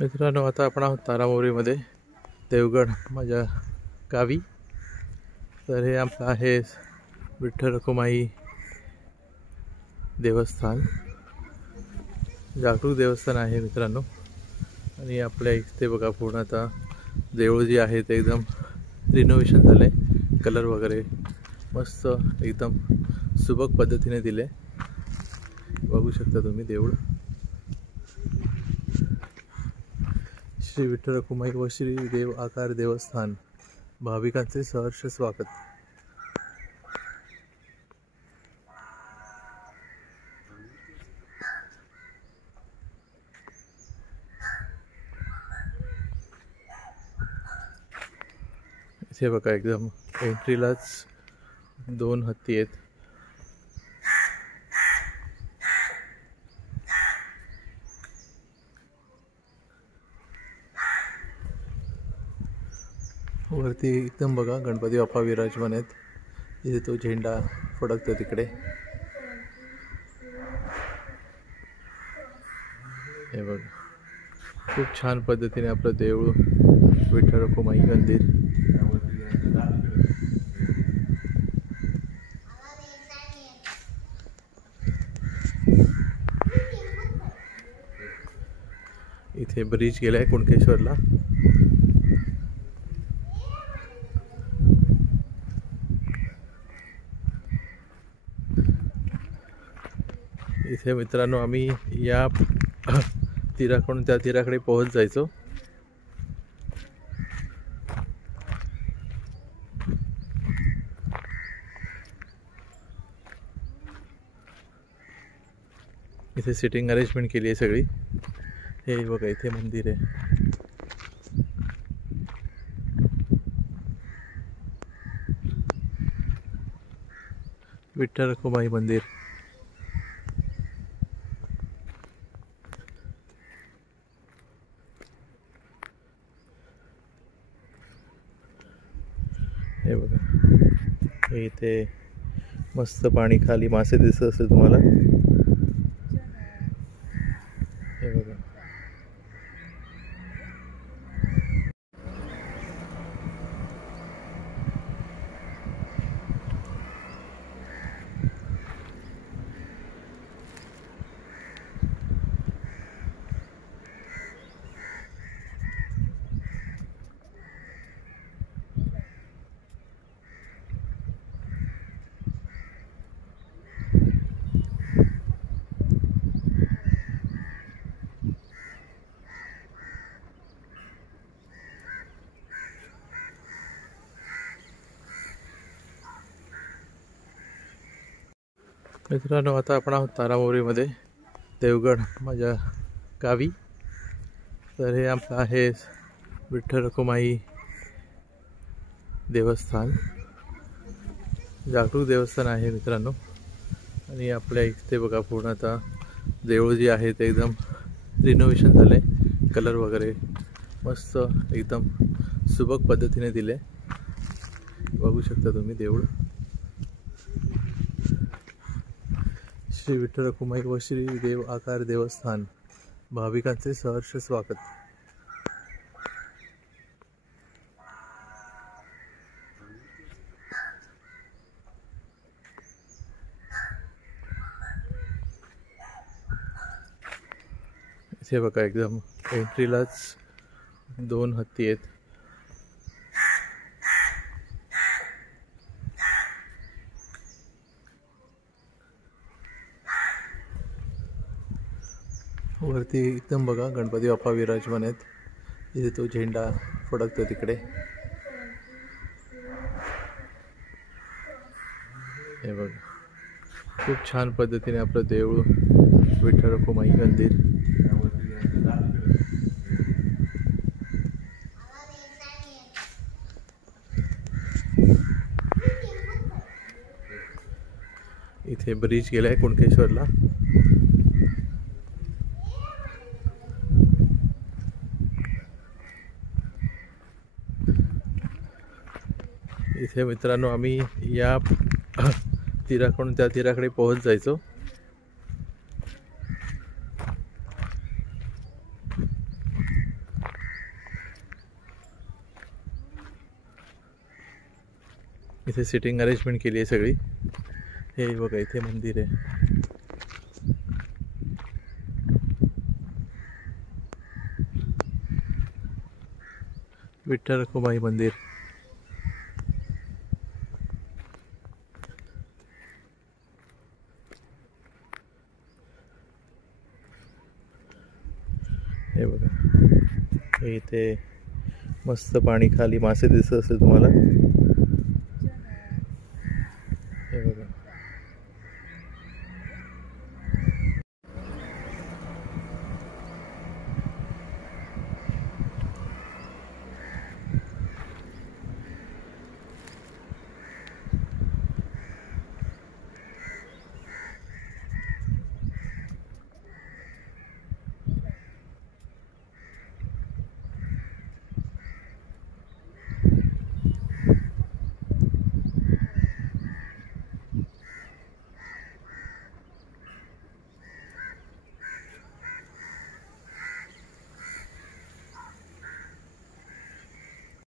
मित्रांनो, आता आपण आहोत तारामोरीमध्ये, देवगड माझ्या गावी. तर हे आपलं आहे विठ्ठल रखुमाई देवस्थान, जागरूक देवस्थान आहे मित्रांनो. आणि आपल्या इथे बघा पूर्ण आता देऊळ जे आहे ते एकदम रिनोव्हेशन झाले, कलर वगैरे मस्त एकदम सुबक पद्धतीने दिले. बघू शकता तुम्ही देऊळ. श्री विठ्ठल रखुमाई व श्री देव आकार देवस्थान, भाविकांचे सहर्ष स्वागत. इथे बघा एकदम एंट्रीलाच 2 हत्ती आहेत. वरती एकदम बघा गणपती बाप्पा विराजमान आहेत. इथे तो झेंडा फडकतो तिकडे. हे बघा खूप छान पद्धतीने आपलं देऊळ विठ्ठल रखुमाई मंदिर. इथे ब्रिज गेलाय कुणकेश्वरला. इथे मित्रांनो आम्ही या तीराकडून त्या तीराकडे पोहोच जायचो. इथे सिटिंग अरेंजमेंट केली आहे सगळी. हे बघा इथे मंदिर आहे. विठ्ठल रखुमाई मंदिर. हे बघा हे इथे मस्त पाणी, खाली मासे दिसत असेल तुम्हाला. हे बघा मित्रांनो, आता आपण आहोत तारामोरीमध्ये, देवगड माझ्या गावी. तर हे आपलं आहे विठ्ठल रखुमाई देवस्थान, जागरूक देवस्थान आहे मित्रांनो. आणि आपल्या इथे बघा पूर्ण आता देऊळ जे आहे ते एकदम रिनोव्हेशन झाले, कलर वगैरे मस्त एकदम सुबक पद्धतीने दिले. बघू शकता तुम्ही देऊळ. श्री विठ्ठल रखुमाई व श्री देव आकार देवस्थान, भाविकांचे सहर्ष स्वागत. इथे बघा एकदम एंट्रीलाच 2 हत्ती आहेत. वरती एकदम बघा गणपती बाप्पा विराजमान आहेत. इथे तो झेंडा फडकतो तिकडे. हे बघा खूप छान पद्धतीने आपलं देऊळ विठ्ठल रखुमाई मंदिर. इथे ब्रिज गेलाय कुणकेश्वरला. इथे मित्रांनो आम्ही या तीराकडून त्या तीराकडे पोहोच जायचो. इथे सिटिंग अरेंजमेंट केली आहे सगळी. हे बघा इथे मंदिर आहे. विठ्ठल रखुमाई मंदिर. हे बघा हे इथे मस्त पाणी, खाली मासे दिसत असेल तुम्हाला.